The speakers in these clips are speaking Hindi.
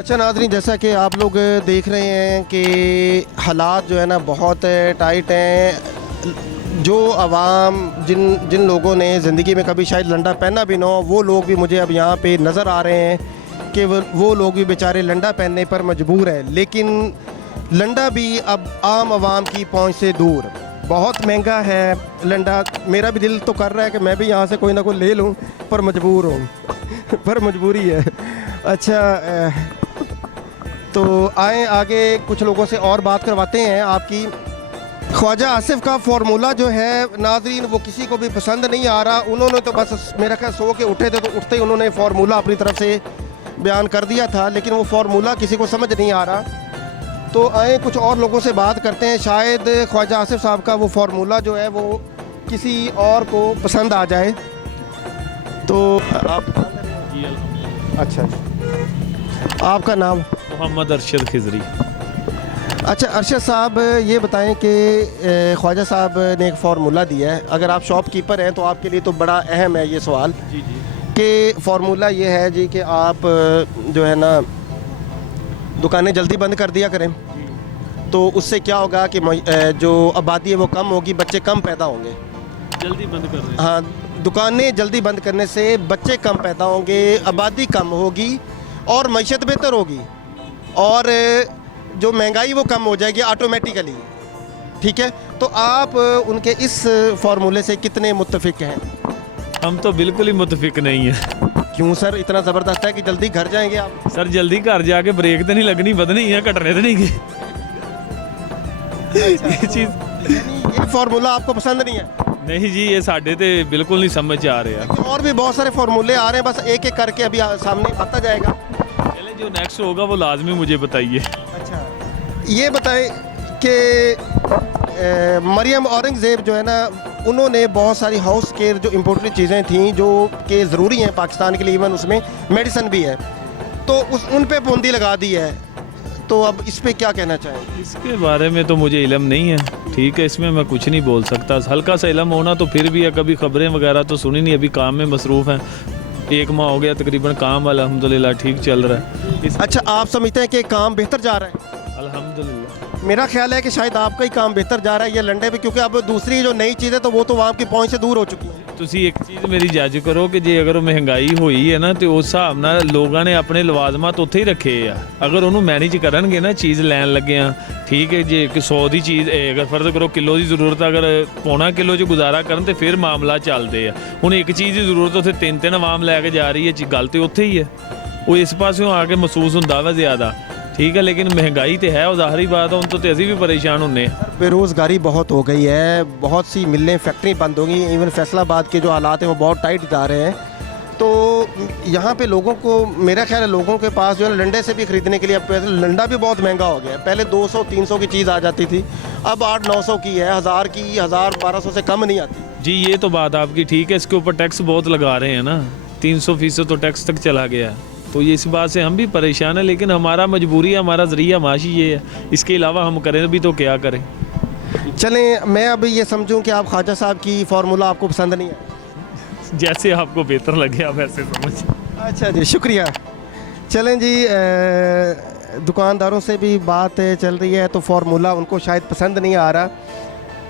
अच्छा नाज़रीन, जैसा कि आप लोग देख रहे हैं कि हालात जो है ना बहुत टाइट हैं। जो आवाम जिन जिन लोगों ने ज़िंदगी में कभी शायद लंडा पहना भी ना हो, वो लोग भी मुझे अब यहाँ पे नज़र आ रहे हैं कि वो लोग भी बेचारे लंडा पहनने पर मजबूर हैं। लेकिन लंडा भी अब आम आवाम की पहुँच से दूर, बहुत महंगा है लंडा। मेरा भी दिल तो कर रहा है कि मैं भी यहाँ से कोई ना कोई ले लूँ, पर मजबूर हूँ पर मजबूरी है। अच्छा, तो आए आगे कुछ लोगों से और बात करवाते हैं आपकी। ख्वाजा आसिफ का फार्मूला जो है नाज़रीन, वो किसी को भी पसंद नहीं आ रहा। उन्होंने तो बस मेरा ख्याल सो के उठे थे तो उठते ही उन्होंने फार्मूला अपनी तरफ से बयान कर दिया था, लेकिन वो फार्मूला किसी को समझ नहीं आ रहा। तो आए कुछ और लोगों से बात करते हैं, शायद ख्वाजा आसिफ साहब का वो फार्मूला जो है वो किसी और को पसंद आ जाए। तो आप अच्छा, आपका नाम? मोहम्मद अरशद खिजरी। अच्छा अरशद साहब, ये बताएं कि ख्वाजा साहब ने एक फार्मूला दिया है। अगर आप शॉपकीपर हैं तो आपके लिए तो बड़ा अहम है ये सवाल जी जी कि फार्मूला ये है जी कि आप जो है ना दुकानें जल्दी बंद कर दिया करें, तो उससे क्या होगा कि जो आबादी है वो कम होगी, बच्चे कम पैदा होंगे। जल्दी बंद कर रहे हैं। हाँ, दुकानें जल्दी बंद करने से बच्चे कम पैदा होंगे, आबादी कम होगी और मईशत बेहतर होगी, और जो महंगाई वो कम हो जाएगी ऑटोमेटिकली। ठीक है, तो आप उनके इस फार्मूले से कितने मुत्तफिक हैं? हम तो बिल्कुल ही मुतफिक नहीं है। क्यों सर, इतना ज़बरदस्त है कि जल्दी घर जाएंगे आप? सर जल्दी घर जाके ब्रेक तो नहीं लगनी, बदनी है, कटने तो नहीं गए। ये चीज़ ये फार्मूला आपको पसंद नहीं है? नहीं जी, ये साढ़े ते बिल्कुल नहीं समझ आ रहा। और भी बहुत सारे फार्मूले आ रहे हैं, बस एक एक करके अभी सामने आता जाएगा। चले, जो नेक्स्ट होगा वो लाजमी मुझे बताइए। अच्छा, ये बताएं कि मरियम औरंगज़ेब जो है ना, उन्होंने बहुत सारी हाउस केयर जो इम्पोर्टेंट चीज़ें थी जो कि ज़रूरी हैं पाकिस्तान के लिए, इवन उसमें मेडिसन भी है, तो उन पे पाबंदी लगा दी है। तो अब इस पे क्या कहना चाहें? इसके बारे में तो मुझे इल्म नहीं है, ठीक है, इसमें मैं कुछ नहीं बोल सकता। हल्का सा इल्म होना तो फिर भी है, कभी खबरें वगैरह तो सुनी नहीं, अभी काम में मसरूफ़ हैं। 1 माह हो गया तकरीबन, काम अल्हम्दुलिल्लाह ठीक चल रहा है। अच्छा, आप समझते हैं कि काम बेहतर जा रहा है? अल्हम्दुलिल्लाह। मेरा ख्याल है कि शायद आपका ही काम बेहतर जा रहा है ये लंडे पे, क्योंकि अब दूसरी जो नई चीज़ें तो वो तो वहाँ की पहुँच से दूर हो चुकी हैं। ਤੁਸੀਂ ਇੱਕ ਚੀਜ਼ ਮੇਰੀ ਜੱਜ ਕਰੋ ਕਿ ਜੇ ਅਗਰ ਮਹਿੰਗਾਈ ਹੋਈ ਹੈ ਨਾ ਤੇ ਉਸ ਹਿਸਾਬ ਨਾਲ ਲੋਕਾਂ ਨੇ ਆਪਣੇ ਲਵਾਜ਼ਮਾਤ ਉੱਥੇ ਹੀ ਰੱਖੇ ਆ। ਅਗਰ ਉਹਨੂੰ ਮੈਨੇਜ ਕਰਨਗੇ ਨਾ ਚੀਜ਼ ਲੈਣ ਲੱਗੇ ਆ, ਠੀਕ ਹੈ, ਜੇ 100 ਦੀ ਚੀਜ਼ ਅਗਰ ਫਰਜ਼ ਕਰੋ ਕਿਲੋ ਦੀ ਜ਼ਰੂਰਤ, ਅਗਰ ਪੌਣਾ ਕਿਲੋ 'ਚ ਗੁਜ਼ਾਰਾ ਕਰਨ ਤੇ ਫਿਰ ਮਾਮਲਾ ਚੱਲਦੇ ਆ। ਹੁਣ ਇੱਕ ਚੀਜ਼ ਦੀ ਜ਼ਰੂਰਤ ਉੱਥੇ 3-3 ਆਵਾਮ ਲੈ ਕੇ ਜਾ ਰਹੀ ਹੈ, ਗੱਲ ਤੇ ਉੱਥੇ ਹੀ ਹੈ। ਉਹ ਇਸ ਪਾਸਿਓਂ ਆ ਕੇ ਮਹਿਸੂਸ ਹੁੰਦਾ ਵਾ ਜ਼ਿਆਦਾ, ठीक है, लेकिन महंगाई तो है, ज़ाहरी बात है, उन तो असी भी परेशान होने। बेरोज़गारी बहुत हो गई है, बहुत सी मिलें फैक्ट्री बंद होंगी, इवन फैसलाबाद के जो हालात हैं वो बहुत टाइट जा रहे हैं। तो यहाँ पे लोगों को, मेरा ख्याल है लोगों के पास जो है लंडे से भी ख़रीदने के लिए अब लंडा भी बहुत महंगा हो गया है। पहले 200-300 की चीज़ आ जाती थी, अब 800-900 की है, 1000 की, 1000-1200 से कम नहीं आती। जी, ये तो बात आपकी ठीक है, इसके ऊपर टैक्स बहुत लगा रहे हैं ना, 300% तो टैक्स तक चला गया है, तो ये इस बात से हम भी परेशान हैं। लेकिन हमारा मजबूरी है, हमारा ज़रिया माशी ये है, इसके अलावा हम करें भी तो क्या करें। चलें, मैं अभी ये समझूं कि आप ख्वाजा साहब की फार्मूला आपको पसंद नहीं है? जैसे आपको बेहतर लगे आप ऐसे समझ। अच्छा जी, शुक्रिया। चलें जी, दुकानदारों से भी बात चल रही है तो फार्मूला उनको शायद पसंद नहीं आ रहा।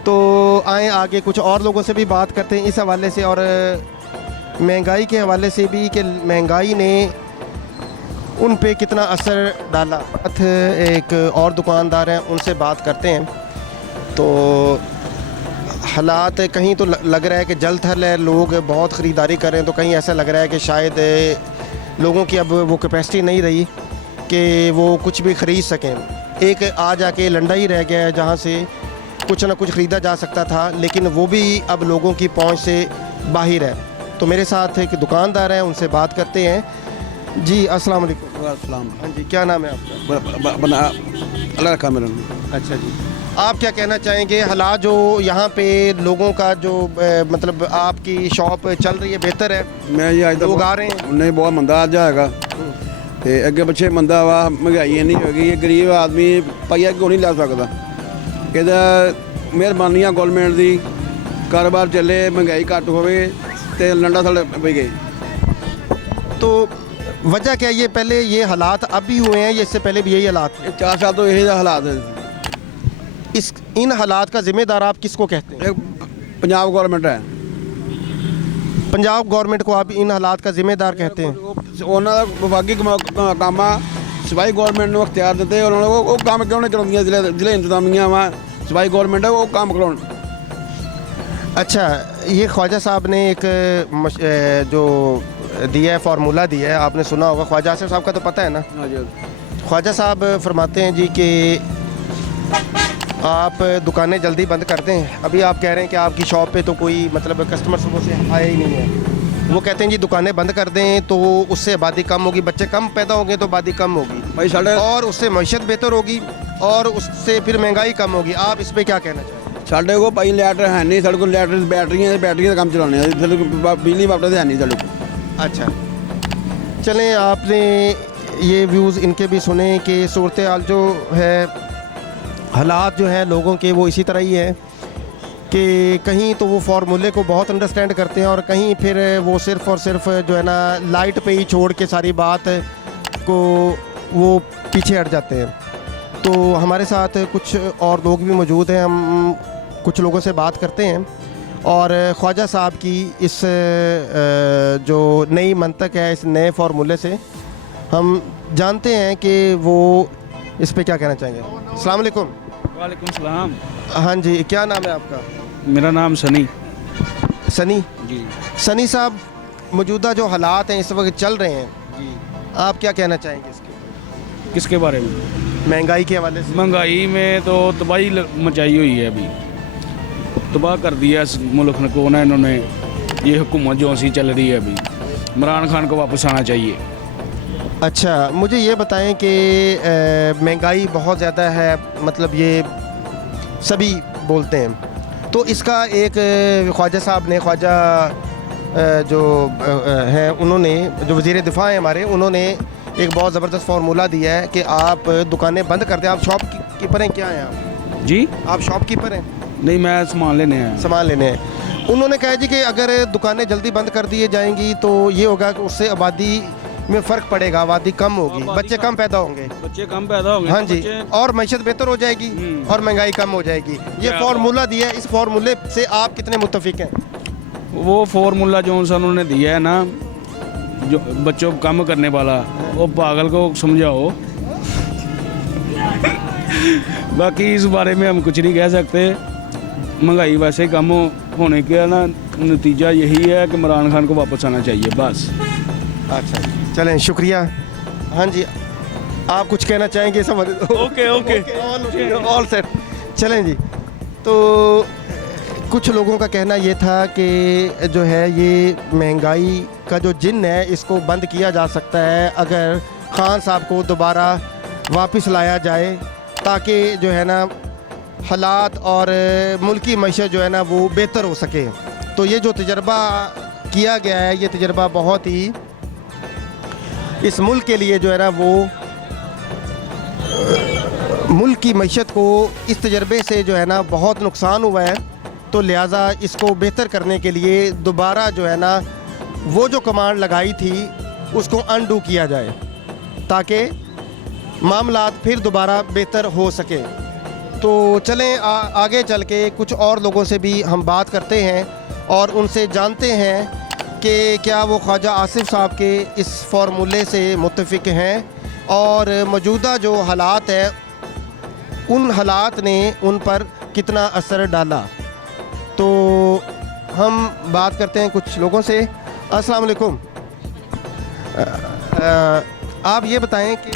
तो आए आगे कुछ और लोगों से भी बात करते हैं इस हवाले से, और महंगाई के हवाले से भी कि महंगाई ने उन पे कितना असर डाला। एक और दुकानदार हैं, उनसे बात करते हैं। तो हालात कहीं तो लग रहा है कि जल्द थल है, लोग बहुत ख़रीदारी कर रहे हैं, तो कहीं ऐसा लग रहा है कि शायद लोगों की अब वो कैपेसिटी नहीं रही कि वो कुछ भी ख़रीद सकें। एक आ जाके लंडा ही रह गया है जहाँ से कुछ ना कुछ ख़रीदा जा सकता था, लेकिन वो भी अब लोगों की पहुँच से बाहर है। तो मेरे साथ एक दुकानदार हैं, उनसे बात करते हैं। जी अस्सलाम वालेकुम। अस्सलाम। हाँ जी, क्या नाम है आपका? बना अल्लाह रखा मेरा नाम। अच्छा जी, आप क्या कहना चाहेंगे? हालात जो यहाँ पे लोगों का जो मतलब आपकी शॉप चल रही है, बेहतर है? मैं जी आज लोग आ रहे हैं? नहीं, बहुत मंदा आज जाएगा, तो अगे पिछे मंदा वा, महंगाई नहीं होगी, ये गरीब आदमी पाइया क्यों नहीं ला सकता। कहता मेहरबानी गौरमेंट की, कारोबार चले, महंगाई घट होवे ते लंडा थले पई गई। तो वजह क्या है, ये पहले ये हालात अब भी हुए हैं या इससे पहले भी यही हालात थे? 4 साल तो यही हालात है। इन हालात का जिम्मेदार आप किसको कहते हैं? एक पंजाब गवर्नमेंट है, पंजाब गवर्नमेंट को आप इन हालात का जिम्मेदार कहते हैं? ਉਹਨਾਂ ਦਾ ਵਿਭਾਗੀ ਕੰਮ ਆ, ਸਿਪਾਹੀ ਗਵਰਨਮੈਂਟ ਨੂੰ ਅਖਤਿਆਰ ਦਿੱਤੇ, ਉਹਨਾਂ ਨੂੰ ਉਹ ਕੰਮ ਕਿਉਂ ਨਹੀਂ ਕਰਾਉਂਦੀਆਂ? ਜ਼ਿਲ੍ਹੇ ਇੰਤਜ਼ਾਮੀਆਂ ਵਾ, ਸਿਪਾਹੀ ਗਵਰਨਮੈਂਟ ਹੈ, ਉਹ ਕੰਮ ਕਰਾਉਣ। अच्छा, ये ख्वाजा साहब ने एक जो दिया है, फार्मूला दिया है, आपने सुना होगा। ख्वाजा आसिफ साहब का तो पता है ना? ख्वाजा साहब फरमाते हैं जी कि आप दुकानें जल्दी बंद कर दें। अभी आप कह रहे हैं कि आपकी शॉप पे तो कोई मतलब कस्टमर सुबह से आया ही नहीं है। वो कहते हैं जी दुकानें बंद कर दें तो उससे आबादी कम होगी, बच्चे कम पैदा होंगे तो आबादी कम होगी भाई साढ़े और उससे मईशत बेहतर होगी और उससे फिर महंगाई कम होगी। आप इस पर क्या कहना चाहें? ਸਾਡੇ ਕੋਲ ਭਾਈ ਲੈਟਰ ਹੈ ਨਹੀਂ, ਸਾਡੇ ਕੋਲ ਲੈਟਰ ਬੈਟਰੀਆਂ ਦਾ ਕੰਮ ਚਲਾਉਂਦੇ ਆ, ਸਾਡੇ ਕੋਲ ਬਿਜਲੀ ਵਾਪਸ ਹੈ ਨਹੀਂ ਸਾਡੇ ਕੋਲ। अच्छा, चलें, आपने ये व्यूज़ इनके भी सुने कि सूरत हाल जो है, हालात जो हैं लोगों के वो इसी तरह ही है कि कहीं तो वो फार्मूले को बहुत अंडरस्टैंड करते हैं और कहीं फिर वो सिर्फ़ और सिर्फ जो है ना लाइट पे ही छोड़ के सारी बात को वो पीछे हट जाते हैं। तो हमारे साथ कुछ और लोग भी मौजूद हैं, हम कुछ लोगों से बात करते हैं और ख्वाजा साहब की इस जो नई मंतक है, इस नए फार्मूले से हम जानते हैं कि वो इस पे क्या कहना चाहेंगे। अस्सलाम वालेकुम। वालेकुम सलाम। हाँ जी, क्या नाम है आपका? मेरा नाम सनी सनी जी। सनी साहब, मौजूदा जो हालात हैं इस वक्त चल रहे हैं, जी। आप क्या कहना चाहेंगे इसके? किसके बारे में? महंगाई के हवाले से। महंगाई में तो तबाही मचाई हुई है, अभी तबाह कर दिया इस मुल्क को ना इन्होंने। ये हुकूमत जो सी चल रही है अभी, इमरान खान को वापस आना चाहिए। अच्छा, मुझे ये बताएं कि महंगाई बहुत ज़्यादा है, मतलब ये सभी बोलते हैं, तो इसका एक ख्वाजा साहब ने, ख्वाजा जो हैं उन्होंने, जो वज़ीर दिफा हैं हमारे, उन्होंने एक बहुत ज़बरदस्त फार्मूला दिया है कि आप दुकानें बंद कर दें। आप शॉप कीपर हैं? क्या हैं आप? जी, आप शॉपकीपर हैं? नहीं, मैं सामान लेने आया। सामान लेने हैं। उन्होंने कहा जी कि अगर दुकानें जल्दी बंद कर दिए जाएंगी तो ये होगा कि उससे आबादी में फ़र्क पड़ेगा, आबादी कम होगी, बच्चे कम पैदा होंगे। बच्चे कम पैदा होंगे। हाँ जी, और मईशत बेहतर हो जाएगी और महंगाई कम हो जाएगी। ये फार्मूला दिया है, इस फार्मूले से आप कितने मुत्तफिक हैं? वो फार्मूला जो सा उन्होंने दिया है ना, जो बच्चों को कम करने वाला, वो पागल को समझाओ। बाकी इस बारे में हम कुछ नहीं कह सकते। महंगाई वैसे कम होने का ना नतीजा यही है कि इमरान खान को वापस आना चाहिए, बस। अच्छा, चलें, शुक्रिया। हाँ जी, आप कुछ कहना चाहेंगे? समझ ओके ऑल सेट। चलें जी, तो कुछ लोगों का कहना ये था कि जो है ये महंगाई का जो जिन है इसको बंद किया जा सकता है अगर खान साहब को दोबारा वापस लाया जाए, ताकि जो है ना हालात और मुल्की मईशत जो है ना वो बेहतर हो सके। तो ये जो तजर्बा किया गया है, ये तजर्बा बहुत ही इस मुल्क के लिए जो है ना वो मुल्क की मईशत को इस तजर्बे से जो है ना बहुत नुकसान हुआ है। तो लिहाजा इसको बेहतर करने के लिए दोबारा जो है ना वो जो कमांड लगाई थी उसको अनडू किया जाए, ताकि मामलात फिर दोबारा बेहतर हो सके। तो चलें आगे चल के कुछ और लोगों से भी हम बात करते हैं और उनसे जानते हैं कि क्या वो ख्वाजा आसिफ साहब के इस फार्मूले से मुत्तफिक हैं और मौजूदा जो हालात हैं उन हालात ने उन पर कितना असर डाला। तो हम बात करते हैं कुछ लोगों से। अस्सलाम वालेकुम। आप ये बताएं कि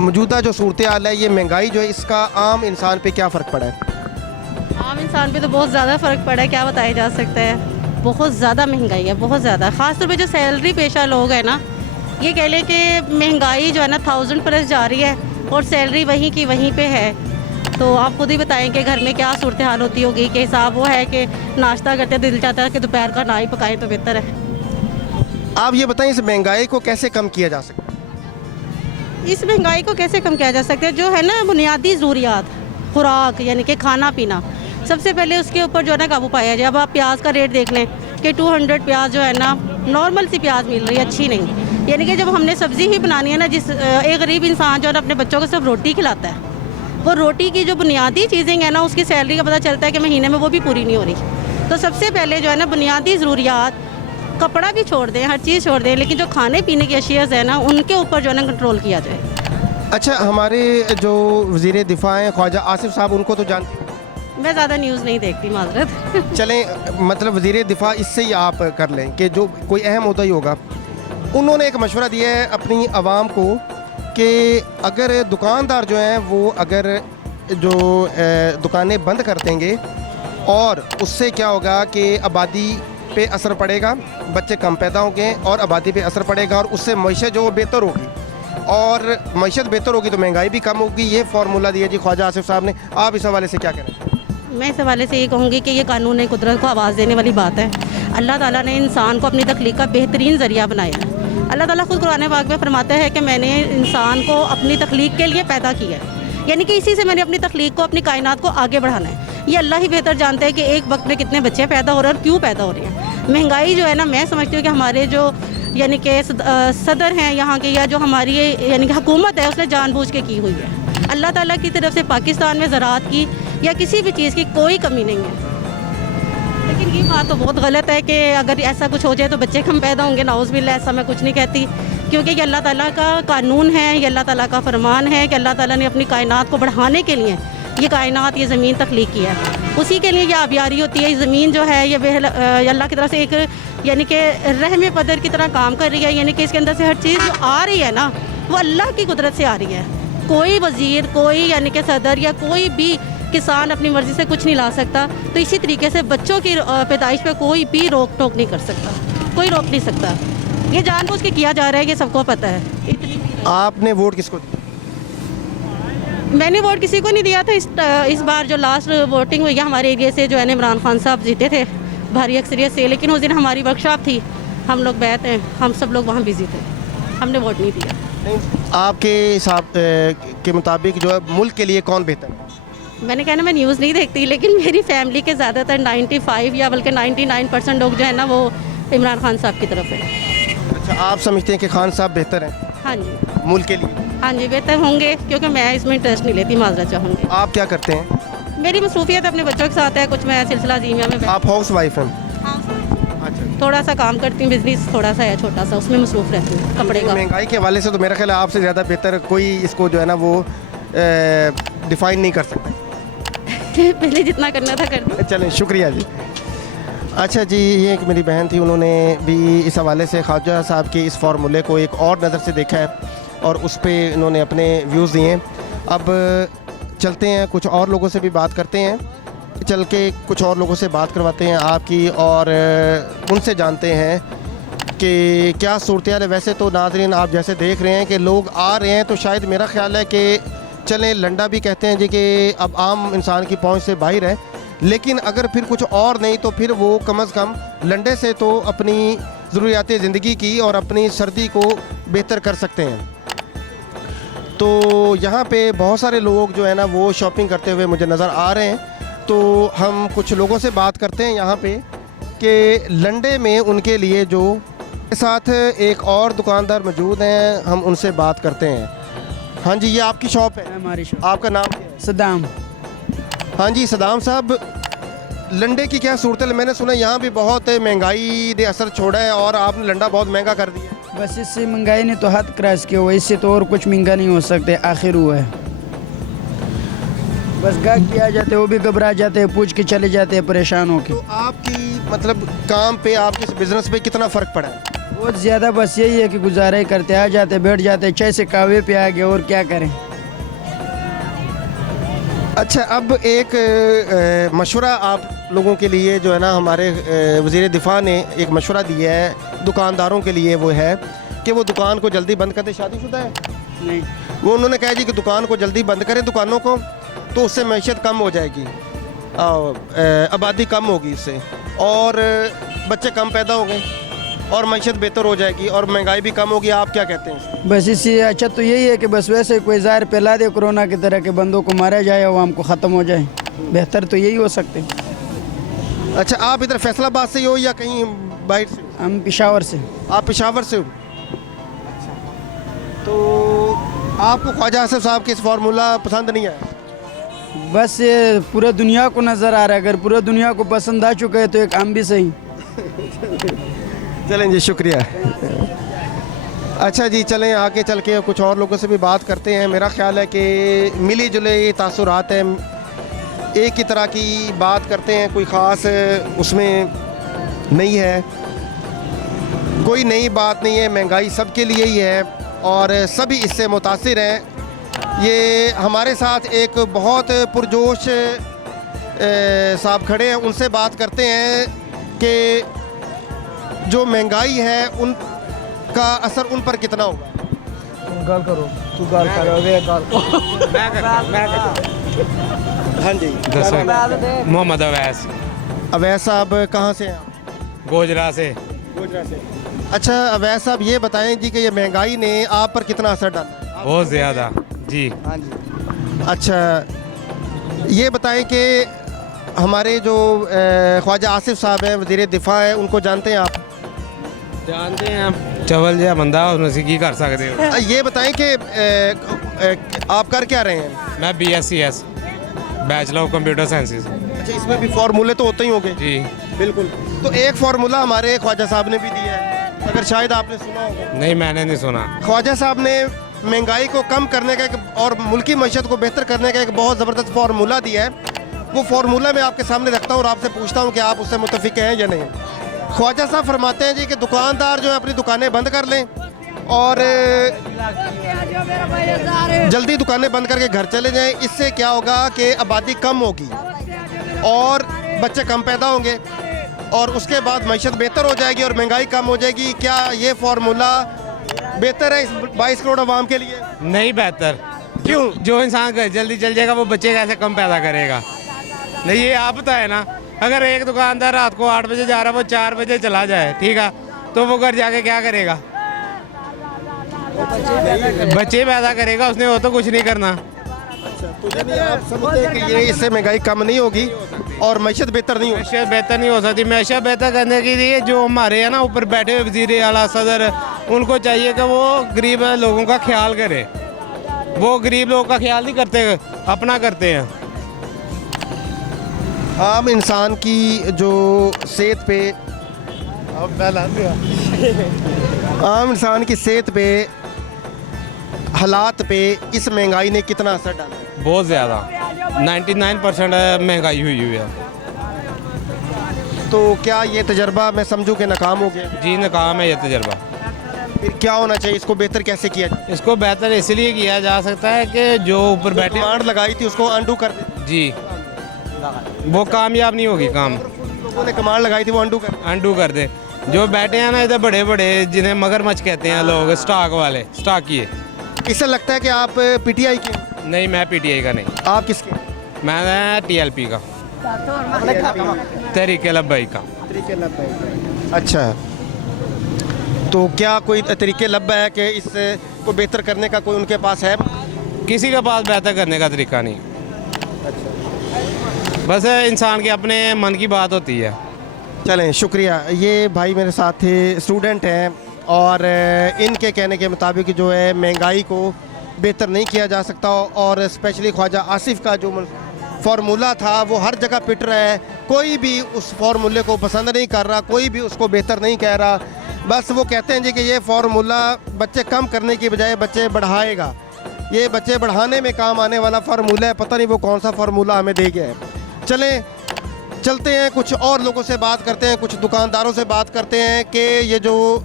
मौजूदा जो सूरत हाल है, ये महंगाई जो है, इसका आम इंसान पे क्या फ़र्क पड़ा है? आम इंसान पे तो बहुत ज़्यादा फ़र्क पड़ा है, क्या बताया जा सकता है। बहुत ज़्यादा महंगाई है, बहुत ज़्यादा। ख़ासतौर पे जो सैलरी पेशा लोग हैं ना, ये कह लें कि महंगाई जो है ना 1000 प्लस जा रही है और सैलरी वहीं की वहीं पे है। तो आप खुद ही बताएं कि घर में क्या सूरत हाल होती होगी कि हिसाब वो है कि नाश्ता करते दिल चाहता है कि दोपहर का ना ही पकाएं तो बेहतर है। आप ये बताएं इस महंगाई को कैसे कम किया जा सकता है? इस महंगाई को कैसे कम किया जा सकता है? जो है ना बुनियादी ज़रूरियात, खुराक यानी कि खाना पीना, सबसे पहले उसके ऊपर जो है ना काबू पाया जाए। अब आप प्याज का रेट देख लें, के 200 प्याज जो है ना, नॉर्मल सी प्याज मिल रही है, अच्छी नहीं। यानी कि जब हमने सब्ज़ी ही बनानी है ना, एक गरीब इंसान जो है ना अपने बच्चों को सिर्फ रोटी खिलाता है, वो रोटी की जो बुनियादी चीज़ें हैं ना, उसकी सैलरी का पता चलता है कि महीने में वो भी पूरी नहीं हो रही। तो सबसे पहले जो है ना बुनियादी ज़रूरियात, कपड़ा भी छोड़ दें, हर चीज़ छोड़ दें, लेकिन जो खाने पीने की अशियाज़ है ना, उनके ऊपर जो है ना कंट्रोल किया जाए। अच्छा, हमारे जो वज़ीर दिफा हैं ख्वाजा आसिफ साहब, उनको तो जानते हैं? मैं ज़्यादा न्यूज़ नहीं देखती, माजरत। चलें, मतलब वज़ीर दिफा इससे ही आप कर लें कि जो कोई अहम मुद्दा ही होगा, उन्होंने एक मशवरा दिया है अपनी आवाम को कि अगर दुकानदार जो हैं वो अगर जो दुकानें बंद कर देंगे और उससे क्या होगा कि आबादी पे असर पड़ेगा, बच्चे कम पैदा होंगे और आबादी पे असर पड़ेगा और उससे मईशत जो बेहतर होगी, और मईशत बेहतर होगी तो महंगाई भी कम होगी। ये फार्मूला दिया जी ख्वाजा आसिफ साहब ने। आप इस हवाले से क्या कह रहे हैं? मैं इस हवाले से ये कहूँगी कि ये कानून कुदरत को आवाज़ देने वाली बात है। अल्लाह ताला ने इंसान को अपनी तख्लीक का बेहतरीन ज़रिया बनाया है। अल्लाह ताला खुद कुरान पाक में फरमाता है कि मैंने इंसान को अपनी तख्लीक के लिए पैदा किया है, यानी कि इसी से मैंने अपनी तख्लीक को, अपनी कायनात को आगे बढ़ाना है। ये अल्लाह ही बेहतर जानते हैं कि एक वक्त में कितने बच्चे पैदा हो रहे हैं और क्यों पैदा हो रहे हैं। महंगाई जो है ना, मैं समझती हूँ कि हमारे जो यानी कि सदर हैं यहाँ के, या जो हमारी यानी कि हुकूमत है, उसने जानबूझ के की हुई है। अल्लाह ताला की तरफ से पाकिस्तान में ज़राअत की या किसी भी चीज़ की कोई कमी नहीं है। लेकिन ये बात तो बहुत गलत है कि अगर ऐसा कुछ हो जाए तो बच्चे कम पैदा होंगे। नाउज़ बिल्लाह, ऐसा मैं कुछ नहीं कहती, क्योंकि ये अल्लाह ताला का कानून है, ये अल्लाह ताला का फरमान है कि अल्लाह ताला ने अपनी कायनात को बढ़ाने के लिए ये कायनात, ये ज़मीन तख्लीक की है। उसी के लिए ये आबियारी होती है। ये ज़मीन जो है ये अल्लाह की तरफ से एक यानी कि रहम पदर की तरह काम कर रही है, यानी कि इसके अंदर से हर चीज़ जो आ रही है ना, वो अल्लाह की कुदरत से आ रही है। कोई वज़ीर, कोई यानी कि सदर या कोई भी किसान अपनी मर्ज़ी से कुछ नहीं ला सकता। तो इसी तरीके से बच्चों की पैदाइश पे कोई भी रोक टोक नहीं कर सकता, कोई रोक नहीं सकता। ये जानबूझ के किया जा रहा है, ये सबको पता है। आपने वोट किसको दिया? मैंने वोट किसी को नहीं दिया था। इस बार जो लास्ट वोटिंग हुई है हमारे एरिया से, जो है इमरान खान साहब जीते थे भारी अक्सरियत से, लेकिन उस दिन हमारी वर्कशॉप थी, हम लोग बैठ हैं, हम सब लोग वहाँ बिजी थे, हमने वोट नहीं दिया। आपके हिसाब के मुताबिक जो है मुल्क के लिए कौन बेहतर है? मैंने कहना मैं न्यूज़ नहीं देखती, लेकिन मेरी फैमिली के ज़्यादातर 95 या बल्कि 99% लोग जो है ना, वो इमरान खान साहब की तरफ है। अच्छा, आप समझते हैं कि खान साहब बेहतर हैं हाँ जी, मुल्क के लिए? हाँ जी, बेहतर होंगे, क्योंकि मैं इसमें इंटरेस्ट नहीं लेती, माजरा चाहूँगी। आप क्या करते हैं? मेरी मसरूफियत अपने बच्चों के साथ है, कुछ मैं सिलसिला जीमिया में आप हाउस वाइफ हैं? अच्छा, थोड़ा सा काम करती हूँ, बिजनेस थोड़ा सा है छोटा सा, उसमें मसरूफ़ रहती हूँ, कपड़े का। महंगाई के हवाले से तो मेरा ख्याल है आपसे ज़्यादा बेहतर कोई इसको जो है ना वो डिफाइन नहीं कर सकता। पहले जितना करना था कर दिया। चलें, शुक्रिया जी। अच्छा जी, ये एक मेरी बहन थी, उन्होंने भी इस हवाले से ख्वाजा साहब के इस फार्मूले को एक और नज़र से देखा है और उस पर इन्होंने अपने व्यूज़ दिए हैं। अब चलते हैं, कुछ और लोगों से भी बात करते हैं, चल के कुछ और लोगों से बात करवाते हैं आपकी, और उनसे जानते हैं कि क्या सूरत हाल है। वैसे तो नाज़रीन आप जैसे देख रहे हैं कि लोग आ रहे हैं, तो शायद मेरा ख्याल है कि चलें, लंडा भी कहते हैं जी कि अब आम इंसान की पहुंच से बाहर है, लेकिन अगर फिर कुछ और नहीं तो फिर वो कम अज़ कम लंडे से तो अपनी ज़रूरियात ज़िंदगी की और अपनी सर्दी को बेहतर कर सकते हैं। तो यहाँ पे बहुत सारे लोग जो है ना वो शॉपिंग करते हुए मुझे नज़र आ रहे हैं, तो हम कुछ लोगों से बात करते हैं यहाँ पे कि लंडे में उनके लिए जो साथ एक और दुकानदार मौजूद हैं, हम उनसे बात करते हैं। हाँ जी, ये आपकी शॉप है? हमारी शॉप। आपका नाम क्या है? सद्दाम। हाँ जी, सदाम साहब, लंडे की क्या सूरत है? मैंने सुना यहाँ भी बहुत महंगाई ने असर छोड़ा है और आपने लंडा बहुत महंगा कर दिया। बस इससे महंगाई ने तो हद क्रॉस किया हुआ, इससे तो और कुछ महंगा नहीं हो सकते, आखिर हुआ है। बस गाहक भी आ जाते हैं, वो भी घबरा जाते हैं, पूछ के चले जाते हैं परेशान होके। तो आपकी मतलब काम पे, आपके इस बिज़नेस पे कितना फ़र्क पड़ा है? बहुत ज़्यादा। बस यही है कि गुजारा ही करते, आ जाते बैठ जाते, चाय से कहवे पे आ गए, और क्या करें। अच्छा, अब एक मशवरा आप लोगों के लिए जो है ना, हमारे वज़ीर दिफा ने एक मशवरा दिया है दुकानदारों के लिए, वो है कि वो दुकान को जल्दी बंद कर दे। शादीशुदा है? नहीं, वो उन्होंने कहा जी कि दुकान को जल्दी बंद करें, दुकानों को, तो उससे मैशत कम हो जाएगी, आबादी कम होगी इससे, और बच्चे कम पैदा होंगे और मैशत बेहतर हो जाएगी और महंगाई भी कम होगी। आप क्या कहते हैं? बस इससे अच्छा तो यही है कि बस वैसे कोई ज़ाहिर फैला दे कोरोना की तरह के, बंदों को मारा जाए, आवाम को ख़त्म हो जाए, बेहतर तो यही हो सकते। अच्छा, आप इधर फैसलाबाद से ही हो या कहीं बाहर से हो? हम पेशावर से। आप पेशावर से हो? तो आपको ख्वाजा आसिफ साहब के इस फार्मूला पसंद नहीं आया? बस ये पूरा दुनिया को नज़र आ रहा है, अगर पूरा दुनिया को पसंद आ चुका है तो एक हम भी सही। चलें जी, शुक्रिया। अच्छा जी, चलें आगे चल के कुछ और लोगों से भी बात करते हैं। मेरा ख्याल है कि मिली जुले ये तासुरात हैं, एक ही तरह की बात करते हैं, कोई ख़ास उसमें नहीं है, कोई नई बात नहीं है। महंगाई सबके लिए ही है और सभी इससे मुतासिर हैं। ये हमारे साथ एक बहुत पुरजोश साहब खड़े हैं, उनसे बात करते हैं कि जो महंगाई है उनका असर उन पर कितना होगा। गाल करो, तू गाल हाँ जी, मोहम्मद अवैस, अवैस साहब कहाँ से हैं आप? गोजरा से। अच्छा अवैस साहब, ये बताएं जी कि ये महंगाई ने आप पर कितना असर डाला? बहुत ज़्यादा जी। अच्छा, ये बताएं कि हमारे जो ख्वाजा आसिफ साहब हैं, वज़ीर दिफा है, उनको जानते हैं आप? जानते हैं आप, चवल जहा बंदा उन्हें की कर सकते हो। ये बताएं कि आप कर क्या रहे हैं? मैं BScs bachelor of computer sciences. अच्छा, इसमें भी फार्मूले तो होते ही होंगे? जी बिल्कुल। तो एक फार्मूला हमारे ख्वाजा साहब ने भी दिया है, अगर शायद आपने सुना होगा। नहीं, मैंने नहीं सुना। ख्वाजा साहब ने महंगाई को कम करने का एक और मुल्की मईशत को बेहतर करने का एक बहुत ज़बरदस्त फार्मूला दिया है। वो फार्मूला मैं आपके सामने रखता हूँ और आपसे पूछता हूँ कि आप उससे मुत्तफिक हैं या नहीं। ख्वाजा साहब फरमाते हैं जी कि दुकानदार जो है अपनी दुकानें बंद कर लें और जल्दी दुकानें बंद करके घर चले जाएं। इससे क्या होगा कि आबादी कम होगी और बच्चे कम पैदा होंगे और उसके बाद मईशत बेहतर हो जाएगी और महंगाई कम हो जाएगी। क्या ये फार्मूला बेहतर है इस 22 करोड़ आवाम के लिए? नहीं बेहतर। क्यों? जो इंसान घर जल्दी चल जाएगा वो बच्चे कैसे कम पैदा करेगा? नहीं, ये आप बताए ना। अगर एक दुकानदार रात को 8 बजे जा रहा है, वो 4 बजे चला जाए, ठीक है, तो वो घर जाके क्या करेगा? बच्चे पैदा करेगा उसने, वो तो कुछ नहीं करना। तो यानी आप समझते हैं कि ये इससे महंगाई कम नहीं होगी और मईशत बेहतर नहीं होगी? मैशत बेहतर नहीं हो सकती। मैशत बेहतर करने के लिए जो हमारे है ना ऊपर बैठे हुए वज़ीर आला सदर, उनको चाहिए कि वो गरीब लोगों का ख्याल करे। वो गरीब लोगों का ख्याल नहीं करते, अपना करते हैं। आम इंसान की जो सेहत पे आम इंसान की सेहत पे, हालात पे इस महंगाई ने कितना असर डाला है? बहुत ज़्यादा, 99% महंगाई हुई है। तो क्या ये तजर्बा मैं समझूं कि नाकाम हो गया? जी नाकाम है ये तजर्बा। फिर क्या होना चाहिए? इसको बेहतर कैसे किया जाए? इसको बेहतर इसलिए किया जा सकता है कि जो ऊपर बैठे डिमांड लगाई थी उसको अंडू कर दे। जी, वो कामयाब नहीं होगी। काम लोगों ने कमांड लगाई थी वो अंडू कर दे। जो बैठे हैं ना इधर बड़े बड़े, जिन्हें मगरमच्छ कहते हैं लोग, स्टॉक वाले, स्टॉकिए। इससे लगता है कि आप पीटीआई के? नहीं, मैं PTI का नहीं। आप किसके? मैं TLP का, तरीके लब्बई का। अच्छा, तो क्या कोई तरीके लब है कि इसको बेहतर करने का कोई उनके पास है? किसी के पास बेहतर करने का तरीका नहीं। बस इंसान के अपने मन की बात होती है। चलें, शुक्रिया। ये भाई मेरे साथ थे, स्टूडेंट हैं और इनके कहने के मुताबिक जो है महंगाई को बेहतर नहीं किया जा सकता और स्पेशली ख्वाजा आसिफ का जो फार्मूला था वो हर जगह पिट रहा है। कोई भी उस फार्मूले को पसंद नहीं कर रहा, कोई भी उसको बेहतर नहीं कह रहा। बस वो कहते हैं जी कि ये फार्मूला बच्चे कम करने की बजाय बच्चे बढ़ाएगा। ये बच्चे बढ़ाने में काम आने वाला फार्मूला है, पता नहीं वो कौन सा फार्मूला हमें दे गया है। चलें चलते हैं, कुछ और लोगों से बात करते हैं, कुछ दुकानदारों से बात करते हैं कि ये जो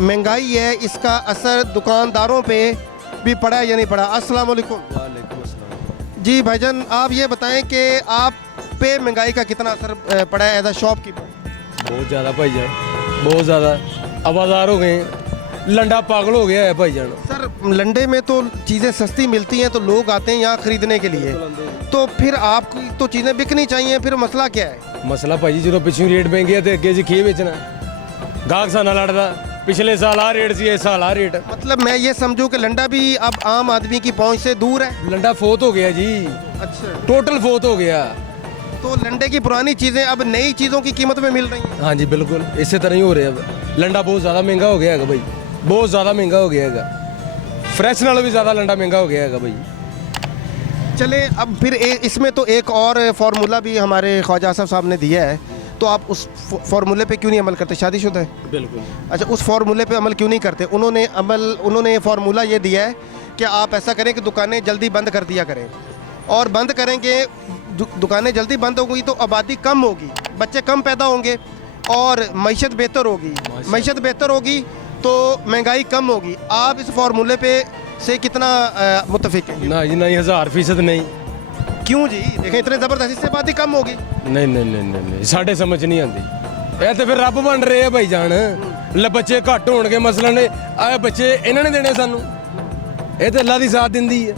महंगाई है इसका असर दुकानदारों पे भी पड़ा है या नहीं पड़ा। अस्सलाम वालेकुम। जी भाईजान, आप ये बताएं कि आप पे महंगाई का कितना असर पड़ा है एज अ शॉपकीपर? बहुत ज़्यादा भाईजान, बहुत ज़्यादा। आवाज़ार हो गए, लंडा पागल हो गया है भाईजान। सर, लंडे में तो चीज़ें सस्ती मिलती हैं तो लोग आते हैं यहाँ ख़रीदने के लिए, तो फिर आपकी तो चीज़ें बिकनी चाहिए, फिर मसला क्या है? मसला भाई जो पिछू रेट महंगे है तो अगे जी की बेचना? गाहक साना लड़ता, पिछले साल आ रेट सी, इस साल आ रेट। मतलब मैं ये समझूं कि लंडा भी अब आम आदमी की पहुंच से दूर है। लंडा फोत हो गया जी। अच्छा, टोटल फोत हो गया। तो लंडे की पुरानी चीज़ें अब नई चीज़ों की कीमत में मिल रही हैं। हाँ जी बिल्कुल इसी तरह ही हो रहा है। लंडा बहुत ज़्यादा महंगा हो गया है भाई, बहुत ज़्यादा महंगा हो गया है। फ्रेश नालों भी ज़्यादा लंडा महंगा हो गया है भाई। चले अब फिर इसमें तो एक और फार्मूला भी हमारे ख्वाजा आसफ साहब ने दिया है, तो आप उस फार्मूले पे क्यों नहीं अमल करते? शादीशुदा है? बिल्कुल। अच्छा, उस फार्मूले पे अमल क्यों नहीं करते? उन्होंने फार्मूला ये दिया है कि आप ऐसा करें कि दुकानें जल्दी बंद कर दिया करें, और बंद करेंगे दुकानें जल्दी बंद होगी तो आबादी कम होगी, बच्चे कम पैदा होंगे और मईशत बेहतर होगी। मईशत बेहतर होगी तो महंगाई कम होगी। आप इस फार्मूले पे से कितना मुत्तफिक हैं? ना जी नहीं, 1000% नहीं। क्यों जी? देखें इतने ज़बरदस्त, इससे आबादी कम होगी। नहीं नहीं नहीं नहीं नहीं साढ़े समझ नहीं आती। ਇਹ ਤੇ ਫਿਰ ਰੱਬ ਬਣ ਰਹੇ ਆ ਭਾਈ ਜਾਨ। ਲੈ ਬੱਚੇ ਘੱਟ ਹੋਣਗੇ ਮਸਲਾ ਨੇ, ਆਏ ਬੱਚੇ ਇਹਨਾਂ ਨੇ ਦੇਣੇ ਸਾਨੂੰ। ਇਹ ਤੇ ਅੱਲਾ ਦੀ ਸਾਥ ਦਿੰਦੀ ਹੈ।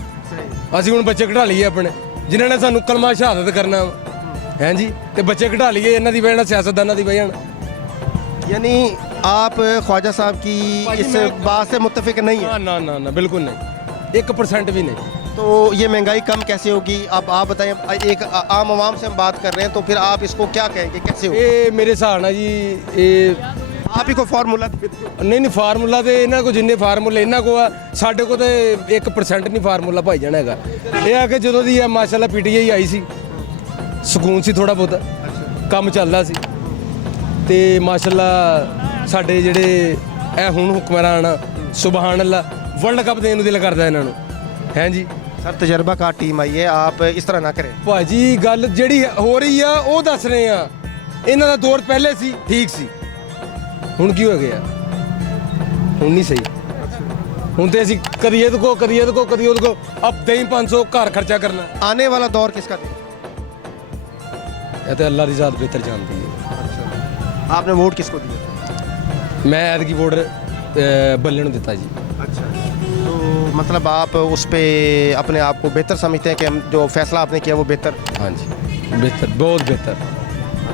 ਅਸੀਂ ਹੁਣ ਬੱਚੇ ਘਟਾ ਲਈਏ ਆਪਣੇ, ਜਿਨ੍ਹਾਂ ਨੇ ਸਾਨੂੰ ਕਲਮਾ ਸ਼ਹਾਦਤ ਕਰਨਾ ਹੈ ਜੀ, ਤੇ ਬੱਚੇ ਘਟਾ ਲਈਏ ਇਹਨਾਂ ਦੀ ਵਜ੍ਹਾ ਨਾਲ, ਸਿਆਸਤਦਾਨਾਂ ਦੀ ਵਜ੍ਹਾ ਨਾਲ। यानी आप ख्वाजा साहब की इस बात से मुत्तफिक नहीं है? ना ना ना बिल्कुल नहीं, 1% भी नहीं। तो ये महंगाई कम कैसे होगी? आप बताएं। एक आम आवाम से हम बात कर रहे हैं, तो फिर आप इसको क्या कहेंगे, कैसे होगी? ਇਹ ਮੇਰੇ ਹਿਸਾਬ ਨਾਲ ਜੀ ਇਹ आप ही को फार्मूला ਨਹੀਂ ਨਹੀਂ ਫਾਰਮੂਲਾ ਤੇ ਇਹਨਾਂ ਕੋ ਜਿੰਨੇ ਫਾਰਮੂਲੇ ਇਹਨਾਂ ਕੋ ਆ, ਸਾਡੇ ਕੋ ਤੇ 1% ਨਹੀਂ ਫਾਰਮੂਲਾ ਭਾਈ ਜਾਣਾ ਹੈਗਾ। ਇਹ ਆ ਕਿ ਜਦੋਂ ਦੀ ਆ ਮਾਸ਼ਾਅੱਲਾ ਪੀਟੀਆਈ ਆਈ ਸੀ, ਸਕੂਨ ਸੀ ਥੋੜਾ ਬਹੁਤਾ, ਕੰਮ ਚੱਲਦਾ ਸੀ, ਤੇ ਮਾਸ਼ਾਅੱਲਾ ਸਾਡੇ ਜਿਹੜੇ ਇਹ ਹੁਣ ਹੁਕਮਰਾਨ ਆ, ਸੁਭਾਨ ਅੱਲਾ, ਵਰਲਡ ਕੱਪ ਦੇਣ ਨੂੰ ਦਿਲ ਕਰਦਾ ਇਹਨਾਂ ਨੂੰ ਹੈ ਜੀ। सर तजर्बा कार टीम आई है, आप इस तरह ना करें। ਭਾਜੀ ਗੱਲ ਜਿਹੜੀ ਹੋ ਰਹੀ ਆ ਉਹ ਦੱਸ ਰਹੇ ਆ। ਇਹਨਾਂ ਦਾ ਦੌਰ ਪਹਿਲੇ ਸੀ ਠੀਕ ਸੀ, ਹੁਣ ਕੀ ਹੋ ਗਿਆ? ਹੁਣ ਨਹੀਂ ਸਹੀ। ਹੁਣ ਤੇ ਅਸੀਂ ਕਦੀ ਇਹਦੇ ਕੋ ਕਦੀ ਉਹਦੇ ਕੋ ਅਬ ਦਹੀਂ 500 ਘਰ ਖਰਚਾ ਕਰਨਾ। आने वाला दौर किसका है? ਇਹ ਤੇ ਅੱਲਾ ਦੀ ਜ਼ਾਤ ਬਿਹਤਰ ਜਾਣਦੀ ਹੈ। आपने वोट किसको दिया? ਮੈਂ ਐਤਕੀ ਵੋਟ ਬੱਲੇ ਨੂੰ ਦਿੱਤਾ ਜੀ। अच्छा, तो मतलब आप उस पे अपने आप को बेहतर समझते हैं कि हम जो फैसला आपने किया वो बेहतर? हाँ जी ਬਿਹਤਰ, ਬਹੁਤ ਬਿਹਤਰ,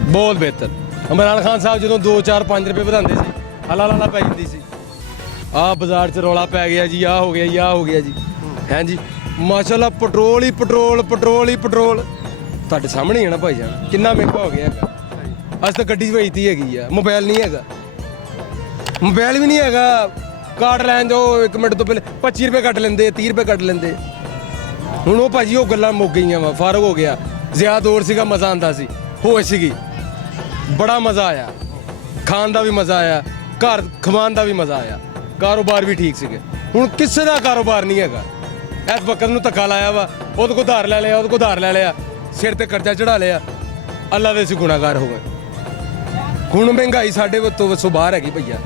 ਬਹੁਤ ਬਿਹਤਰ। ਇਮਰਾਨ ਖਾਨ ਸਾਹਿਬ ਜਦੋਂ 2 4 5 ਰੁਪਏ ਵਧਾਉਂਦੇ ਸੀ, ਹਲਾਲਾ ਪੈ ਜਾਂਦੀ ਸੀ। ਆਹ ਬਾਜ਼ਾਰ 'ਚ ਰੌਲਾ ਪੈ ਗਿਆ ਜੀ, ਆਹ ਹੋ ਗਿਆ ਜੀ, ਆਹ ਹੋ ਗਿਆ ਜੀ, ਹੈ ਜੀ। ਮਾਸ਼ਾਅੱਲਾ ਪੈਟਰੋਲ ਹੀ ਪੈਟਰੋਲ, ਪੈਟਰੋਲ ਹੀ ਪੈਟਰੋਲ। ਤੁਹਾਡੇ ਸਾਹਮਣੇ ਹੀ ਹੈ ਨਾ ਭਾਈ ਜਾਨ, ਕਿੰਨਾ ਮਹਿੰਗਾ ਹੋ ਗਿਆ ਹੈਗਾ। ਅੱਜ ਤਾਂ ਗੱਡੀ ਵੇਚਤੀ ਹੈਗੀ ਆ, ਮੋਬਾਈਲ ਨਹੀਂ ਹੈਗਾ, ਮੋਬਾਈਲ ਵੀ ਨਹੀਂ ਹੈਗਾ। ਕਾਰਡ ਲੈਣ ਜਾਓ 1 ਮਿੰਟ ਤੋਂ ਪਹਿਲੇ 25 ਰੁਪਏ ਕੱਟ ਲੈਂਦੇ, 30 ਰੁਪਏ ਕੱਟ ਲੈਂਦੇ। ਹੁਣ ਉਹ ਭਾਜੀ ਉਹ ਗੱਲਾਂ ਮੁੱਕ ਗਈਆਂ ਵਾ, ਫਰਕ ਹੋ ਗਿਆ। ਜ਼ਿਆਦਾ ਦੌਰ ਸੀਗਾ, ਮਜ਼ਾ ਆਉਂਦਾ ਸੀ, ਹੋਸ਼ ਸੀਗੀ, ਬੜਾ ਮਜ਼ਾ ਆਇਆ, ਖਾਣ ਦਾ ਵੀ ਮਜ਼ਾ ਆਇਆ, ਘਰ ਖਵਾਉਣ ਦਾ ਵੀ ਮਜ਼ਾ ਆਇਆ, ਕਾਰੋਬਾਰ ਵੀ ਠੀਕ ਸੀਗੇ। ਹੁਣ ਕਿਸੇ ਦਾ ਕਾਰੋਬਾਰ ਨਹੀਂ ਹੈਗਾ। ਇਸ ਵਕਤ ਨੂੰ ਧੱਕਾ ਲਾਇਆ ਵਾ, ਉਹਦੇ ਕੋਲ ਉਧਾਰ ਲੈ ਲਿਆ, ਉਹਦੇ ਕੋਲ ਉਧਾਰ ਲੈ ਲਿਆ, ਸਿਰ ਤੇ ਕਰਜ਼ਾ ਚੜਾ ਲਿਆ। ਅੱਲਾ ਦੇ ਅਸੀਂ ਗੁਨਾਹਗਾਰ ਹੋ ਗਏ। ਹੁਣ ਮਹਿੰਗਾਈ ਸਾਡੇ ਤੋਂ ਬਾਹਰ ਹੈਗੀ ਭਈਆ।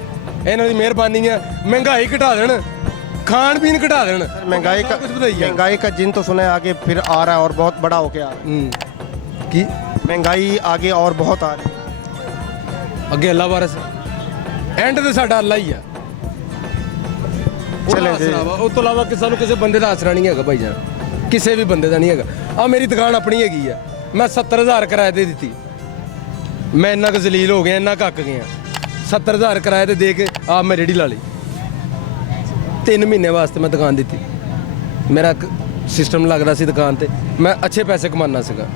ਇਹਨਾਂ ਦੀ ਮਿਹਰਬਾਨੀ ਆ, ਮਹਿੰਗਾਈ ਘਟਾ ਦੇਣ, ਖਾਣ ਪੀਣ ਘਟਾ ਦੇਣ। महंगाई का कुछ बताइए। महंगाई का जिन तो सुना है आगे फिर आ रहा है और बहुत बड़ा होके आ रहा है। ਕੀ महंगाई आगे और बहुत आ रही है। ਅੱਗੇ ਅੱਲਾ ਵਾਰਸ, ਐਂਡ ਤੇ ਸਾਡਾ ਅੱਲਾ ਹੀ ਆ। ਚਲੇ ਜੀ। ਉਸ ਤੋਂ ਇਲਾਵਾ ਸਾਨੂੰ ਕਿਸੇ ਬੰਦੇ ਦਾ ਆਸਰਾ ਨਹੀਂ ਹੈਗਾ ਭਾਈ ਜਾਨ, ਕਿਸੇ ਵੀ ਬੰਦੇ ਦਾ ਨਹੀਂ ਹੈਗਾ। ਆ ਮੇਰੀ ਦੁਕਾਨ ਆਪਣੀ ਹੈਗੀ ਆ, ਮੈਂ 70000 ਕਿਰਾਏ ਤੇ ਦਿੱਤੀ। ਮੈਂ ਇੰਨਾ ਕੁ ਜ਼ਲੀਲ ਹੋ ਗਿਆ, ਇੰਨਾ ਕੱਕ ਗਿਆ। 70000 ਕਿਰਾਏ ਤੇ ਦੇ ਕੇ ਆ ਮੈਂ ਰੇੜੀ ਲਾ ਲਈ। 3 ਮਹੀਨੇ ਵਾਸਤੇ ਮੈਂ ਦੁਕਾਨ ਦਿੱਤੀ। ਮੇਰਾ ਸਿਸਟਮ ਲੱਗਦਾ ਸੀ ਦੁਕਾਨ ਤੇ, ਮੈਂ ਅੱਛੇ ਪੈਸੇ ਕਮਾਉਣਾ ਸੀਗਾ।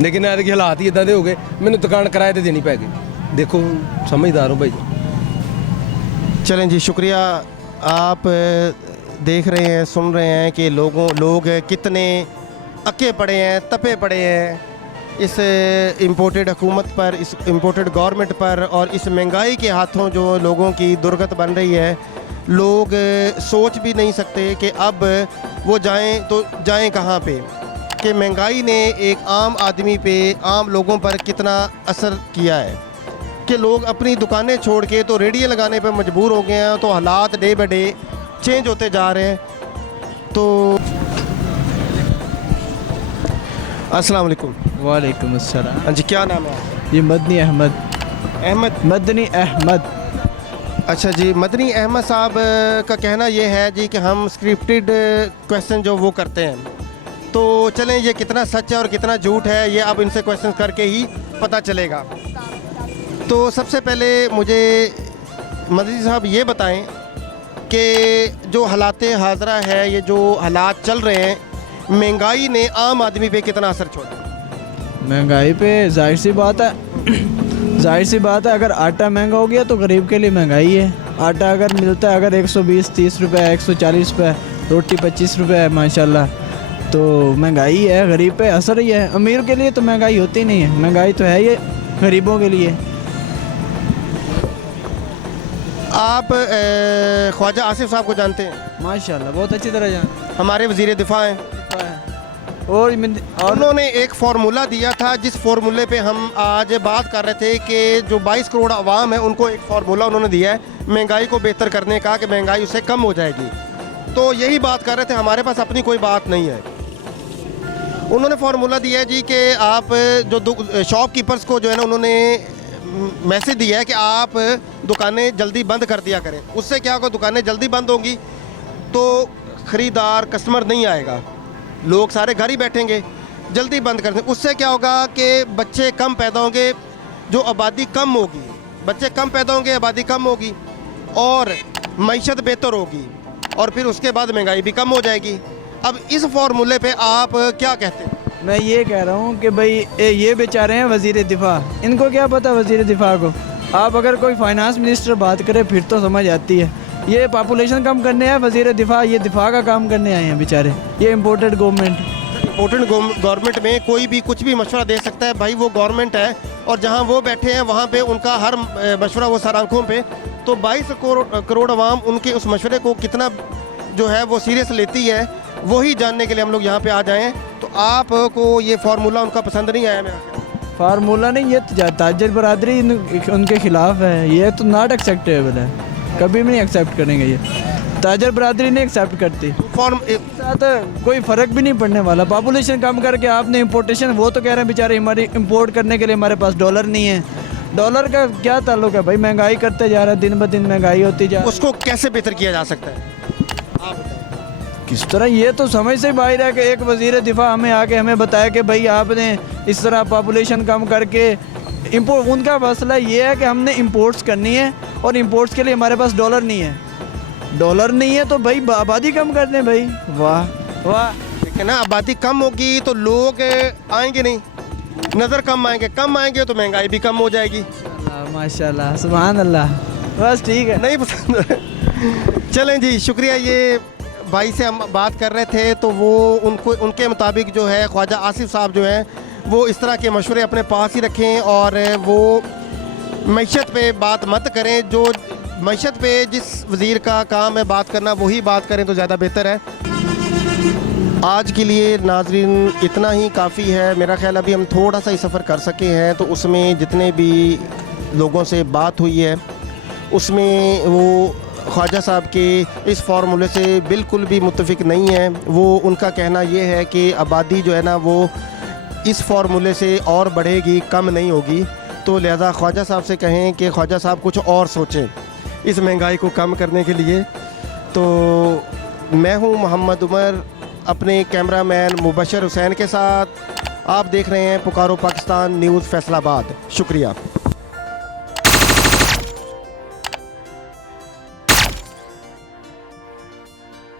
ਲੇਕਿਨ ਐਤਕੀ ਹਾਲਾਤ ਹੀ ਇਦਾਂ ਦੇ ਹੋ ਗਏ, ਮੈਨੂੰ ਦੁਕਾਨ ਕਿਰਾਏ ਤੇ ਦੇਣੀ ਪੈ ਗਈ। ਦੇਖੋ ਸਮਝਦਾਰ ਹੋ ਭਾਈ। चलें जी, शुक्रिया। आप देख रहे हैं, सुन रहे हैं कि लोग कितने अक्के पड़े हैं, तपे पड़े हैं इस इम्पोर्टेड हुकूमत पर, इस इम्पोर्टेड गवर्नमेंट पर, और इस महंगाई के हाथों जो लोगों की दुर्गत बन रही है। लोग सोच भी नहीं सकते कि अब वो जाएं तो जाएं कहाँ पे, कि महंगाई ने एक आम आदमी पे, आम लोगों पर कितना असर किया है कि लोग अपनी दुकानें छोड़ के तो रेडियो लगाने पर मजबूर हो गए हैं। तो हालात डे बाय डे चेंज होते जा रहे हैं। तो अस्सलाम वालेकुम। वालेकुम अस्सलाम। हाँ जी, क्या नाम है आपका? ये मदनी अहमद। अहमद? मदनी अहमद। अच्छा जी, मदनी अहमद साहब का कहना ये है जी कि हम स्क्रिप्टेड क्वेश्चन जो वो करते हैं। तो चलें, ये कितना सच है और कितना झूठ है ये अब इनसे क्वेश्चन करके ही पता चलेगा। तो सबसे पहले मुझे मदनी साहब ये बताएं कि जो हालात हाज़रा है, ये जो हालात चल रहे हैं, महंगाई ने आम आदमी पे कितना असर छोड़ा? महंगाई पे जाहिर सी बात है जाहिर सी बात है, अगर आटा महंगा हो गया तो गरीब के लिए महंगाई है। आटा अगर मिलता है अगर 120-30 रुपये, 140 रुपये, रोटी 25 रुपये है माशाल्लाह, तो महंगाई है, गरीब पे असर ही है। अमीर के लिए तो महंगाई होती नहीं है, महंगाई तो है ये गरीबों के लिए। आप ख्वाजा आसिफ साहब को जानते हैं? माशाल्लाह बहुत अच्छी तरह जान हमारे वजीर दिफा हैं। और उन्होंने एक फार्मूला दिया था, जिस फार्मूले पे हम आज बात कर रहे थे कि जो 22 करोड़ आवाम है उनको एक फार्मूला उन्होंने दिया है महंगाई को बेहतर करने का, कि महंगाई उससे कम हो जाएगी। तो यही बात कर रहे थे, हमारे पास अपनी कोई बात नहीं है। उन्होंने फार्मूला दिया है जी कि आप जो शॉपकीपर्स को जो है ना, उन्होंने मैसेज दिया है कि आप दुकानें जल्दी बंद कर दिया करें। उससे क्या होगा, दुकानें जल्दी बंद होंगी तो ख़रीदार कस्टमर नहीं आएगा, लोग सारे घर ही बैठेंगे। जल्दी बंद कर दें, उससे क्या होगा कि बच्चे कम पैदा होंगे, जो आबादी कम होगी, बच्चे कम पैदा होंगे, आबादी कम होगी और मईशत बेहतर होगी, और फिर उसके बाद महंगाई भी कम हो जाएगी। अब इस फार्मूले पे आप क्या कहते हैं? मैं ये कह रहा हूँ कि भाई ये बेचारे हैं वज़ीर दिफा, इनको क्या पता वज़ीर दिफा को। आप अगर कोई फाइनेंस मिनिस्टर बात करे फिर तो समझ आती है। ये पॉपुलेशन कम करने आए वज़ीर दिफा, ये दिफा का काम करने आए हैं बेचारे। ये इम्पोर्टेड गवर्नमेंट में कोई भी कुछ भी मशवरा दे सकता है भाई, वो गवर्नमेंट है, और जहाँ वो बैठे हैं वहाँ पे उनका हर मशवरा वो सर आँखों पे। तो 22 करोड़ आवाम उनके उस मशवरे को कितना जो है वो सीरियस लेती है, वही जानने के लिए हम लोग यहाँ पे आ जाए हैं। तो आपको ये फार्मूला उनका पसंद नहीं आया? मेरा फार्मूला नहीं, ये ताजर बरादरी उनके खिलाफ है, ये तो नॉट एक्सेप्टेबल है, कभी भी नहीं एक्सेप्ट करेंगे। ये ताजर बरादरी नहीं एक्सेप्ट करती। साथ कोई फ़र्क भी नहीं पड़ने वाला। पॉपुलेशन कम करके आपने इम्पोर्टेशन, वो तो कह रहे हैं बेचारे हमारी इम्पोर्ट करने के लिए हमारे पास डॉलर नहीं है। डॉलर का क्या ताल्लुक है भाई, महंगाई करते जा रहा है, दिन ब दिन महंगाई होती जा रही है। उसको कैसे बेहतर किया जा सकता है आप बताएं? किस तरह, ये तो समझ से बाहर है कि एक वज़ीर दिफा हमें आके हमें बताया कि भाई आपने इस तरह पॉपुलेशन कम करके इम्पोर्ट, उनका मसला ये है कि हमने इम्पोर्ट्स करनी है और इम्पोर्ट्स के लिए हमारे पास डॉलर नहीं है। डॉलर नहीं है तो भाई आबादी कम कर दें भाई। वाह वाह, देखिए ना, आबादी कम होगी तो लोग आएंगे नहीं, नज़र कम आएंगे तो महंगाई भी कम हो जाएगी। माशाल्लाह सुभान अल्लाह, बस ठीक है। नहीं पसंद चलें जी, शुक्रिया। ये भाई से हम बात कर रहे थे तो वो उनके मुताबिक जो है ख्वाजा आसिफ साहब जो हैं वो इस तरह के मशवरे अपने पास ही रखें और वो मईशत पे बात मत करें। जो मईशत पे जिस वज़ीर का काम है बात करना, वही बात करें तो ज़्यादा बेहतर है। आज के लिए नाज़रीन इतना ही काफ़ी है। मेरा ख्याल अभी हम थोड़ा सा ही सफ़र कर सके हैं, तो उसमें जितने भी लोगों से बात हुई है उसमें वो ख्वाजा साहब के इस फार्मूले से बिल्कुल भी मुत्तफ़िक नहीं है। वो उनका कहना ये है कि आबादी जो है ना वो इस फार्मूले से और बढ़ेगी, कम नहीं होगी। तो लिहाजा ख्वाजा साहब से कहें कि ख्वाजा साहब कुछ और सोचें इस महंगाई को कम करने के लिए। तो मैं हूं मोहम्मद उमर अपने कैमरामैन मुबशर हुसैन के साथ। आप देख रहे हैं पुकारो पाकिस्तान न्यूज़ फैसलाबाद। शुक्रिया।